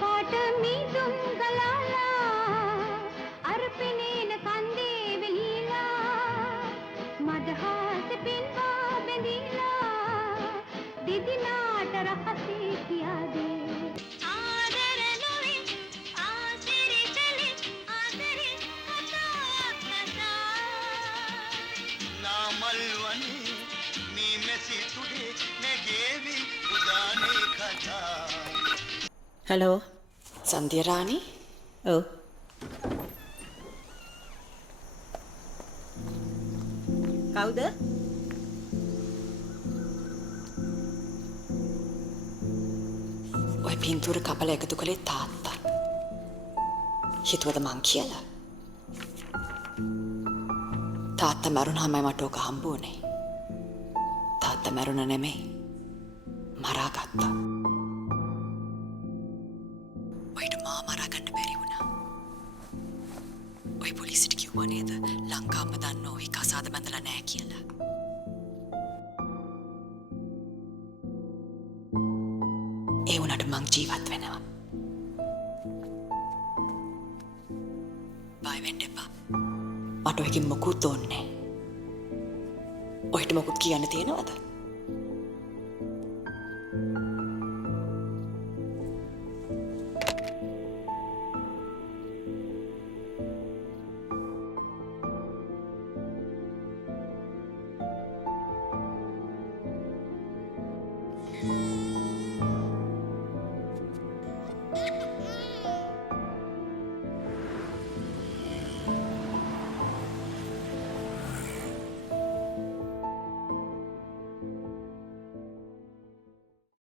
පාට මීදුම් ගලාලා අර්පණේන කන්දේ වෙලිලා මදහස පින්වා බැඳිලා දෙදිනාට රහසේ කියා දේ ආදර නොවේ ආසිරි කලේ ආදරේ කතා නාමල්වනි මේ මෙසි තුඩේ නැගේවි උදානේ කතා. හලෝ සන්ධ්‍යරාණි ඔව් කවුද ඔය පින්තූර කපල එකතු කළේ තාත්තා. හිතුවද මං කියලා? තාත්තා මැරුණාමයි මට ඕක හම්බුනේ. තාත්තා මැරුණ නෙමෙයි. මරාගත්තා. ඔයිට මා මරාගන්න බැරි වුණා. ඔය පොලිසියට කිව්වා නේද ලංකාවම දන්න ඔයි කසාද බැඳලා නැහැ කියලා. ඒ වුණාට මං ජීවත් වෙනවා. බය වෙන්න එපා. මට ඔයකින් මොකුත් ඕනේ නැහැ. ඔයිට මොකුත් කියන්න තියෙනවද?